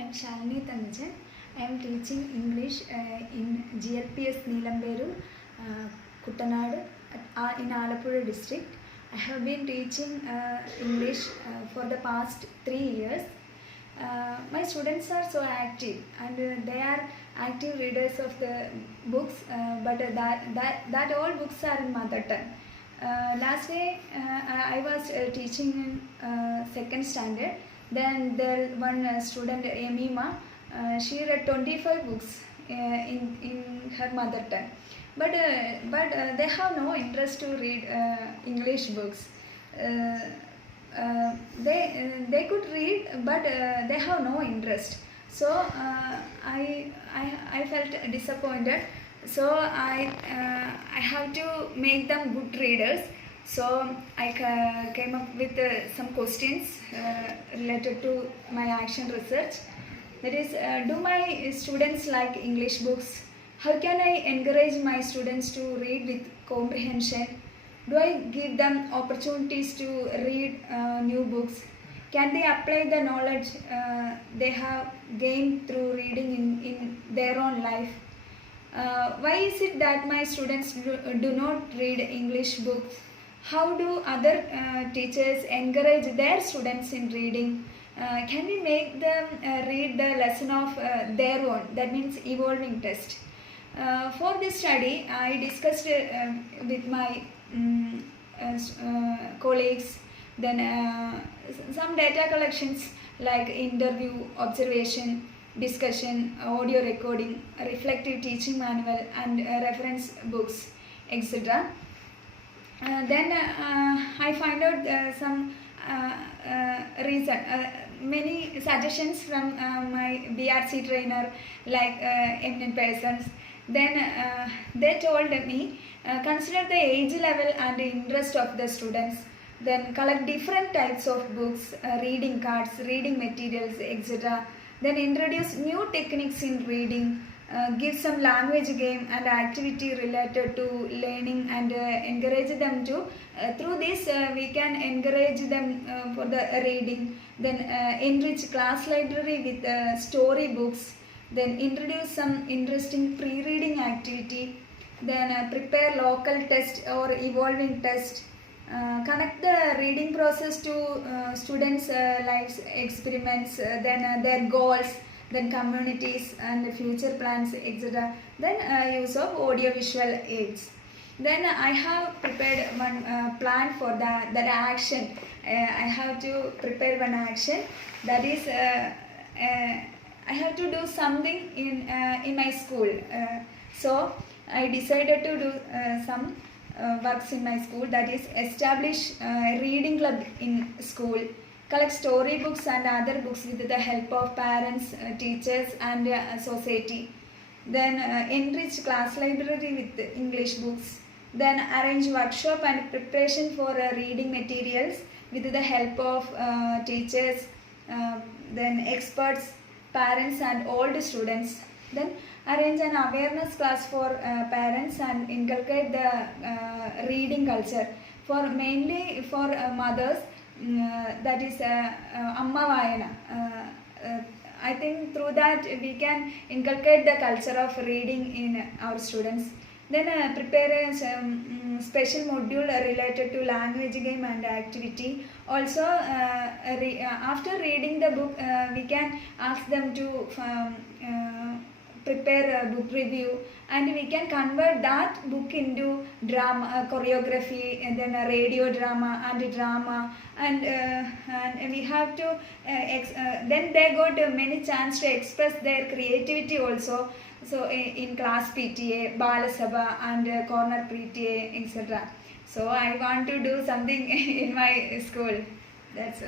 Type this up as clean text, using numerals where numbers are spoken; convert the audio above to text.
I am Salini Thankachan. I am teaching English in GLPS Neelamberu, Kuttanadu in Alappuzha district. I have been teaching English for the past 3 years. My students are so active and they are active readers of the books, but that all books are in mother tongue. Last day I was teaching in second standard. Then there one student, Emima, she read 25 books in her mother tongue. But they have no interest to read English books. They could read, but they have no interest. So I felt disappointed. So I have to make them good readers. So I came up with some questions related to my action research. That is, do my students like English books? How can I encourage my students to read with comprehension? Do I give them opportunities to read new books? Can they apply the knowledge they have gained through reading in their own life? Why is it that my students do not read English books? How do other teachers encourage their students in reading? Can we make them read the lesson of their own? That means evolving test. For this study, I discussed with my colleagues, then some data collections like interview, observation, discussion, audio recording, reflective teaching manual and reference books, etc. Then I find out some many suggestions from my BRC trainer, like eminent persons. Then they told me, consider the age level and interest of the students. Then collect different types of books, reading cards, reading materials, etc. Then introduce new techniques in reading. Give some language game and activity related to learning and encourage them to. Through this we can encourage them for the reading. Then enrich class library with story books. Then introduce some interesting pre-reading activity. Then prepare local test or evolving test. Connect the reading process to students' lives experiments, then their goals, then communities and the future plans, etc. Then use of audio-visual aids. Then I have prepared one plan for that action. I have to prepare one action, that is I have to do something in my school. So I decided to do some works in my school, that is establish a reading club in school, collect storybooks and other books with the help of parents, teachers and society. Then enrich class library with English books. Then arrange workshop and preparation for reading materials with the help of teachers, then experts, parents and old students. Then arrange an awareness class for parents and inculcate the reading culture for mainly for mothers. That is Amma Vayana. I think through that we can inculcate the culture of reading in our students. Then prepare a special module related to language game and activity. Also after reading the book we can ask them to prepare a book review, and we can convert that book into drama, choreography, and then a radio drama and drama, and we have to then they got many chance to express their creativity also. So in class PTA, Bala Sabha and corner PTA, etc. So I want to do something in my school. That's